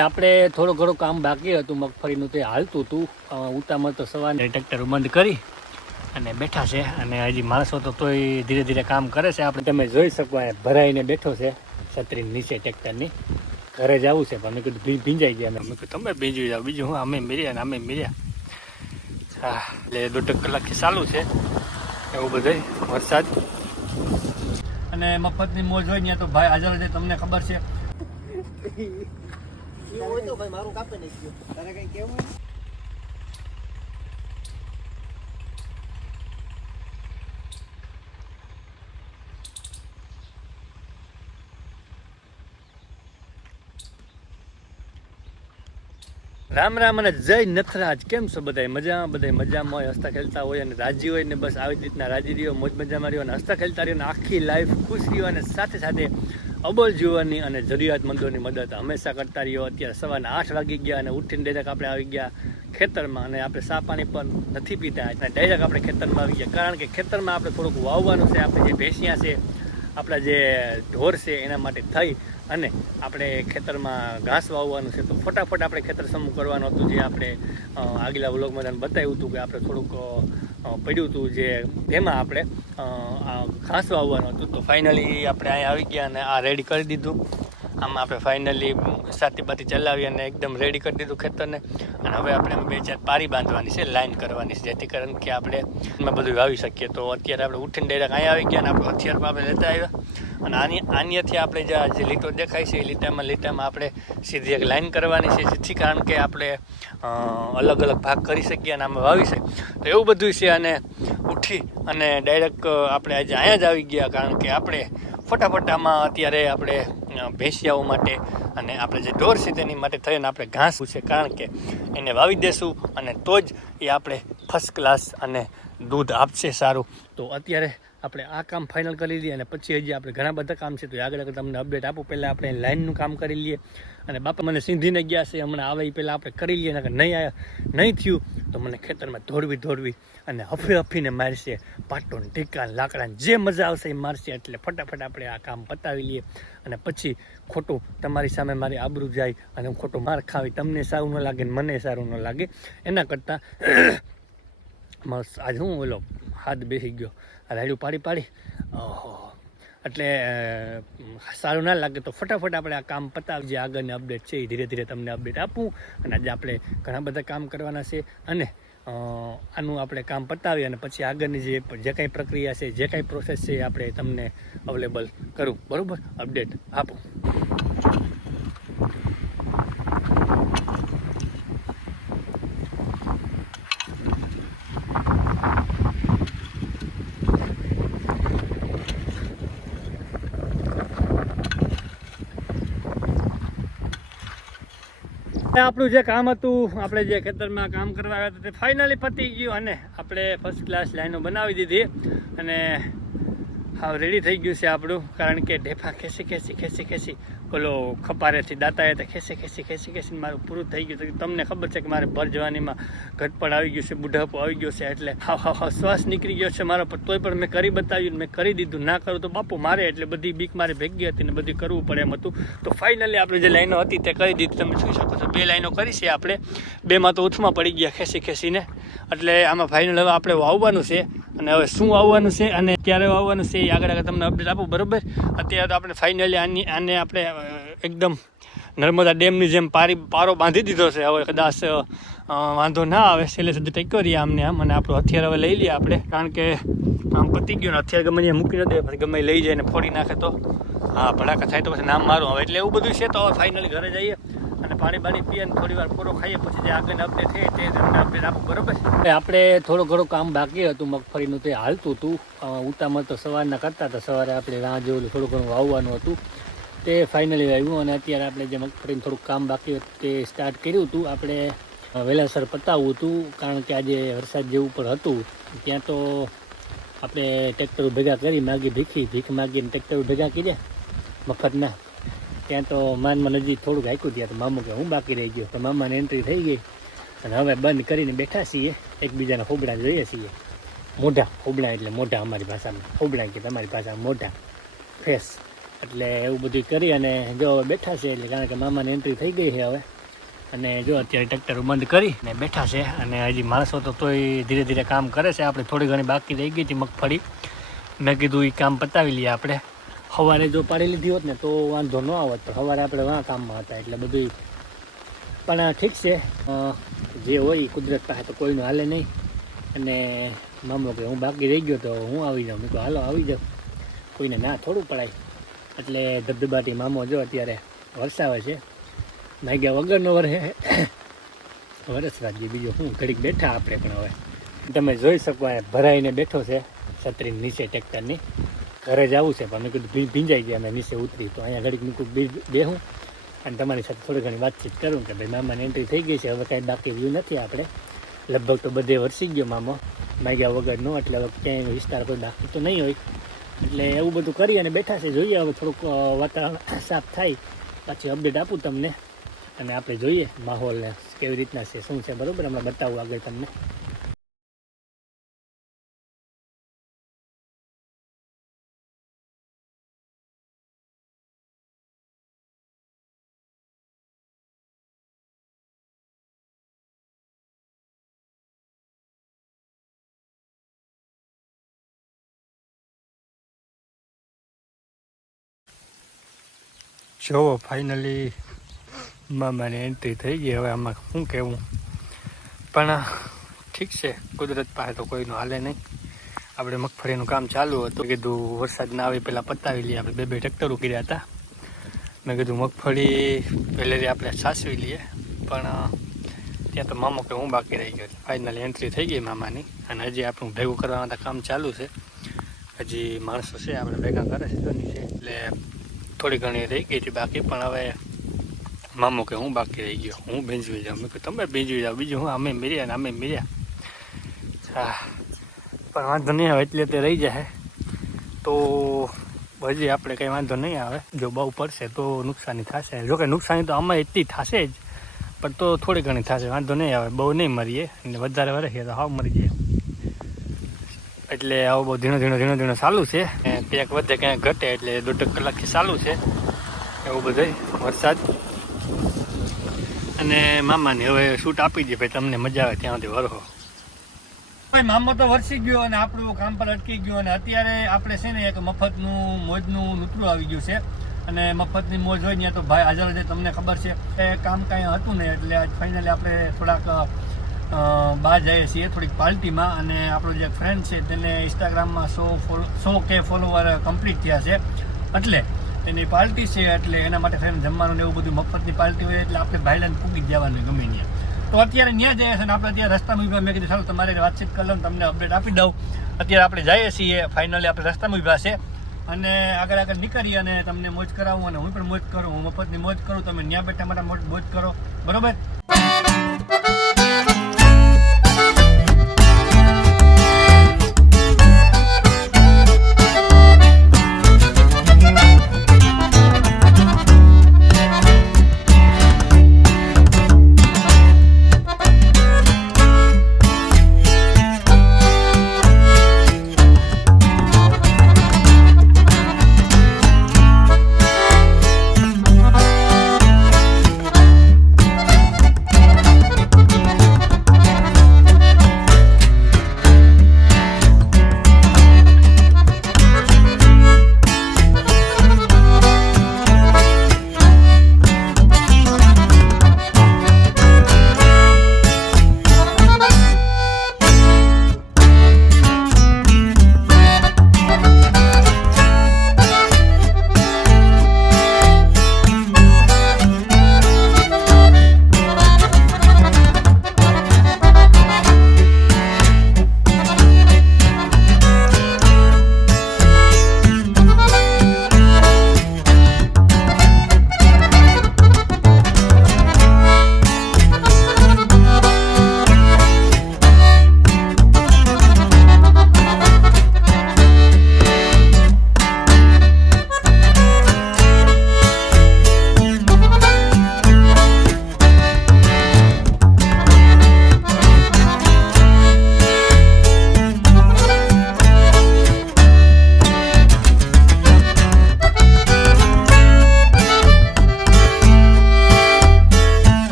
આપણે થોડું ઘણું કામ બાકી હતું મગફળીનું, તે હાલતું હતું. ઉતામાં તો સવારે ટ્રેક્ટર બંધ કરી અને બેઠા છે, અને હજી માણસો તો તોય ધીરે ધીરે કામ કરે છે. આપણે તમે જોઈ શકો ભરાઈને બેઠો છે છત્રી નીચે ટ્રેક્ટરની. ઘરે જવું છે પણ મેં કીધું ભીંજાઈ ગયા, મેં કીધું તમે ભીંજી જાઓ, બીજું હું અમે મીર્યા ને અમે મીર્યા. હા, એટલે 1.5 કલાકથી ચાલુ છે એવું બધું વરસાદ. અને મફતની મોજ હોય ત્યાં તો ભાઈ હાજર છે, તમને ખબર છે. મારું કાપે નહીં ગયું, તારે કઈ કેવું? રામ રામ અને જય નથરાજ. કેમ છો બધા? મજામાં? બધા મજામાં હોય, હસતા ખેલતા હોય અને રાજી હોય ને બસ આવી રીતના રાજી રહ્યો, મોજ મજામાં રહ્યો અને હસતા ખેલતા રહ્યો અને આખી લાઈફ ખુશ રહ્યો અને સાથે સાથે અબોલ જીવનની અને જરૂરિયાતમંદોની મદદ હંમેશા કરતા રહ્યો. અત્યારે સવારના 8 વાગી ગયા અને ઉઠીને ડાયરેક્ટ આપણે આવી ગયા ખેતરમાં, અને આપણે ચા પાણી પણ નથી પીતા અને ડાયરેક્ટ આપણે ખેતરમાં આવી ગયા. કારણ કે ખેતરમાં આપણે થોડુંક વાવવાનું છે. આપણે જે ભેંસિયા છે, આપણા જે ઢોર છે, એના માટે થઈ અને આપણે ખેતરમાં ઘાસ વાવવાનું છે. તો ફટાફટ આપણે ખેતર સમૂહ કરવાનું હતું, જે આપણે આગલા વ્લોગમાં તમને બતાવ્યું હતું કે આપણે થોડુંક પડ્યું હતું, જે એમાં આપણે ઘાસ વાવવાનું હતું. તો ફાઇનલી આપણે અહીંયા આવી ગયા અને આ રેડી કરી દીધું. આમાં આપણે ફાઇનલી સાતી બાતી ચલાવી અને એકદમ રેડી કરી દીધું ખેતરને. અને હવે આપણે 2-4 પારી બાંધવાની છે, લાઈન કરવાની છે, જેથી કરીને કે આપણે એમાં બધું વાવી શકીએ. તો અત્યારે આપણે ઉઠીને ડાયરેક્ટ અહીંયા આવી ગયા અને આપણે હથિયાર પણ આપણે લેતા આવ્યા. અને આનીથી આપણે જે લીટો દેખાય છે એ લીટામાં આપણે સીધી એક લાઈન કરવાની છે, જેથી કારણ કે આપણે અલગ અલગ ભાગ કરી શકીએ અને આમાં વાવી શકીએ. તો એવું બધું છે. અને ઉઠી અને ડાયરેક્ટ આપણે આજે અહીંયા જ આવી ગયા, કારણ કે આપણે ફટાફટ આમાં અત્યારે આપણે ભેંસિયાઓ માટે અને આપણે જે ઢોર છે તેની માટે થઈને આપણે ઘાસ છે, કારણ કે એને વાવી દેશું અને તો જ એ આપણે ફર્સ્ટ ક્લાસ અને દૂધ આપશે સારું. તો અત્યારે આપણે આ કામ ફાઇનલ કરી લઈએ અને પછી હજી આપણે ઘણા બધા કામ છે, તો આગળ તમને અપડેટ આપું. પહેલાં આપણે લાઇનનું કામ કરી લઈએ. અને બાપા મને સિંધીને ગયા છે, હમણાં આવે એ પહેલાં આપણે કરી લઈએ. નકર નહીં થયું તો મને ખેતરમાં દોડવી અને હફીને મારશે, પાટોને ટીકા લાકડાને જે મજા આવશે એ મારશે. એટલે ફટાફટ આપણે આ કામ પતાવી લઈએ અને પછી ખોટું તમારી સામે મારી આબરૂ જાય અને હું ખોટો માર ખાવી, તમને સારું ન લાગે ને મને સારું ન લાગે. એના કરતાં આજે હું બોલો હાથ બેસી ગયો આ રાયડું પાડી ઓહો, એટલે સારું ના લાગે. તો ફટાફટ આપણે આ કામ પતાવી, જે આગળની અપડેટ છે એ ધીરે ધીરે તમને અપડેટ આપું. અને આજે આપણે ઘણા બધા કામ કરવાના છે અને આનું આપણે કામ પતાવી અને પછી આગળની જે કાંઈ પ્રક્રિયા છે, જે કાંઈ પ્રોસેસ છે એ આપણે તમને અવેલેબલ કરું. બરાબર, અપડેટ આપું. આપણું જે કામ હતું, આપણે જે ખેતરમાં કામ કરવા આવ્યા હતા તે ફાઇનલી પતી ગયું અને આપણે ફર્સ્ટ ક્લાસ લાઈનો બનાવી દીધી અને હા રેડી થઈ ગયું છે આપણું. કારણ કે ઢેફા ખેંચી ઓલો ખપારેથી દાતાએ તો ખેંચી મારું પૂરું થઈ ગયું. તો તમને ખબર છે કે મારે ભર જવાનીમાં ઘટપડ આવી ગયું છે, બુઢાપો આવી ગયો છે, એટલે હા શ્વાસ નીકળી ગયો છે મારો. તોય પણ મેં કરી બતાવ્યું, મેં કરી દીધું. ના કરું તો બાપુ મારે, એટલે બધી બીક મારે ભેગી હતી ને બધું કરવું પડે એમ હતું. તો ફાઇનલી આપણે જે લાઈનો હતી તે કરી દીધી. તમે જોઈ શકો છો 2 લાઈનો કરી છે આપણે, 2માં તો ઉથમાં પડી ગયા ખેંચીને. એટલે આમાં ફાઇનલ હવે આપણે વાવવાનું છે અને હવે શું વાવવાનું છે અને ક્યારે વાવવાનું છે એ આગળ તમને અપડેટ આપું. બરાબર, અત્યારે તો આપણે ફાઇનલી આને આપણે એકદમ નર્મદા ડેમની જેમ પારો બાંધી દીધો છે. હવે કદાચ વાંધો ના આવે, છેલ્લે સુધી ટેકો રહીએ આમને આમ. અને આપણું હથિયાર હવે લઈ લઈએ આપણે, કારણ કે આમ પતી ગયું ને હથિયાર ગમે ત્યાં મૂકી ન દે, પછી ગમે લઈ જાય ને ફોડી નાખે તો હા ભડાકા થાય તો પછી નામ મારું હવે. એટલે એવું બધું છે. તો હવે ફાઇનલી ઘરે જઈએ અને પાણી પીએ અને થોડી વાર પૂરો ખાઈએ, પછી જે આગળ અપડેટ છે તે તમને અપડેટ આપું. બરાબર, આપણે થોડું ઘણું કામ બાકી હતું મગફળીનું, તે હાલતું હતું. ઉતામાં તો સવારના કરતા હતા, સવારે આપણે રાહ જેવું થોડું ઘણું વાવવાનું હતું તે ફાઇનલી આવ્યું. અને અત્યારે આપણે જે મગફળીનું થોડુંક કામ બાકી હતું તે સ્ટાર્ટ કર્યું હતું. આપણે વહેલાસર પતાવવું હતું, કારણ કે આજે વરસાદ જેવું પણ હતું. ત્યાં તો આપણે ટ્રેક્ટરો ભેગા કરી ભીખ માગીને ટ્રેક્ટરો ભેગા કર્યા મફતના. ત્યાં તો માનમાં નજીક થોડુંક હાંક્યું. ત્યાં તો મામો કે હું બાકી રહી ગયો, તો મામાને એન્ટ્રી થઈ ગઈ અને હવે બંધ કરીને બેઠા છીએ, એકબીજાના હોબળા જોઈએ છીએ. મોઢા હોબળા એટલે મોઢા, અમારી ભાષામાં હોબળા કે તમારી ભાષામાં મોઢા, ફેસ. એટલે એવું બધું કરી અને જો હવે બેઠા છે એટલે કારણ કે મામાની એન્ટ્રી થઈ ગઈ છે હવે અને જો અત્યારે ટ્રેક્ટર બંધ કરી ને બેઠા છે અને હજી માણસો તો તોય ધીરે ધીરે કામ કરે છે. આપણે થોડી ઘણી બાકી રહી ગઈ હતી મગફળી, મેં કીધું એ કામ પતાવી લઈએ આપણે. સવારે જો પાડી લીધી હોત ને તો વાંધો ન આવત, પણ સવારે આપણે વાં કામમાં હતા એટલે બધું પણ ઠીક છે. જે હોય કુદરત પાસે તો કોઈનું હાલે નહીં. અને મામલો કે હું બાકી રહી ગયો તો હું આવી જાઉં, મેં કહું હાલો આવી જાઉં, કોઈને ના થોડું પડાય. એટલે ધબધબાટી મામો જો અત્યારે વરસાવે છે, માગ્યા વગરનો વરસરાજી. બીજું હું ઘડીક બેઠા આપણે પણ હવે તમે જોઈ શકો ભરાઈને બેઠો છે છત્રી નીચે ટ્રેક્ટરની. ઘરે જવું છે પણ મેં કીધું ભીંજાઈ ગયા, અમે નીચે ઉતરી તો અહીંયા ઘડીક મૂકું બેહું અને તમારી સાથે થોડી ઘણી વાતચીત કરું કે ભાઈ મામાની એન્ટ્રી થઈ ગઈ છે, હવે કાંઈ બાકી વ્યૂ નથી. આપણે લગભગ તો બધે વરસી ગયો મામો માગ્યા વગરનો, એટલે હવે ક્યાંય વિસ્તાર કોઈ બાકી તો નહીં હોય. એટલે એવું બધું કરી અને બેઠા છે. જોઈએ હવે થોડુંક વાતાવરણ સાફ થાય પછી અપડેટ આપું તમને અને આપણે જોઈએ માહોલને કેવી રીતના છે, શું છે, બરાબર. હમણાં બતાવું આગળ તમને. જો ફાઇનલી મામાની એન્ટ્રી થઈ ગઈ. હવે આમાં શું કહેવું, પણ ઠીક છે, કુદરત પાસે તો કોઈનું હાલે નહીં. આપણે મગફળીનું કામ ચાલુ હતું, કીધું વરસાદ ના આવે પહેલાં પતાવી લઈએ. આપણે બે ટ્રેક્ટરો કર્યા હતા, મેં કીધું મગફળી પહેલેથી આપણે સાચવી લઈએ. પણ ત્યાં તો મામો કે હું બાકી રહી ગયો. ફાઇનલી એન્ટ્રી થઈ ગઈ મામાની અને હજી આપણું ભેગું કરવાના કામ ચાલુ છે. હજી માણસો છે આપણે ભેગા કરે છે તો નીચે, એટલે થોડી ઘણી રહી ગઈ હતી બાકી. પણ હવે મામો કે હું બાકી રહી ગયો, હું ભીંજવી જાઉં. મેં કહ્યું તમે ભીંજવી જાઓ, બીજું હું અમે મીર્યા ને અમે મીર્યા. હા પણ વાંધો નહીં આવે, એટલે તે રહી જાય તો હજી આપણે કંઈ વાંધો નહીં આવે. જો બહુ પડશે તો નુકસાની થશે. જોકે નુકસાની તો આમાં એટલી થશે જ, પણ તો થોડી ઘણી થશે, વાંધો નહીં આવે. બહુ નહીં મરીએ અને વધારે વરસીએ તો હાવ મરી જાય. એટલે આવું બહુ ધીણો ધીણો ચાલુ છે. ક્યાંક વધે ક્યાંક ઘટે, એટલે 1.5 કલાકથી ચાલુ છે એવું બધું વરસાદ. અને મામાને હવે શૂટ આપી દે ભાઈ, તમને મજા આવે ત્યાં સુધી વરહો. ભાઈ મામો તો વરસી ગયો અને આપણું કામ પર અટકી ગયું. અને અત્યારે આપણે છે ને એક મફતનું મોજનું નૂતરું આવી ગયું છે. અને મફતની મોજ હોય ત્યાં તો ભાઈ હાજર છે. તમને ખબર છે એ કામ કાંઈ હતું ને, એટલે ફાઇનલી આપણે થોડાક બહાર જઈએ છીએ થોડીક પાર્ટીમાં. અને આપણો જે ફ્રેન્ડ છે તેને ઇન્સ્ટાગ્રામમાં 100K ફોલોવર કમ્પ્લીટ થયા છે, એટલે એની પાર્ટી છે. એટલે એના માટે થઈને જમવાનું ને એવું બધું મફતની પાર્ટી હોય એટલે આપણે ભાઈલાને પૂગી જ જવાનું ગમે ત્યાં. તો અત્યારે ત્યાં જઈએ છીએ ને આપણે ત્યાં રસ્તામાં ઊભા. મેં કીધું ચાલો તમારે વાતચીત કરી લઉં, તમને અપડેટ આપી દઉં. અત્યારે આપણે જઈએ છીએ, ફાઇનલી આપણે રસ્તામાં ઊભા છે અને આગળ નીકળીએ અને તમને મોજ કરાવું અને હું પણ મોજ કરું. હું મફતની મોજ કરું, તમે ત્યાં બેઠા માટે મોજ કરો, બરોબર.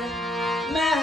मैं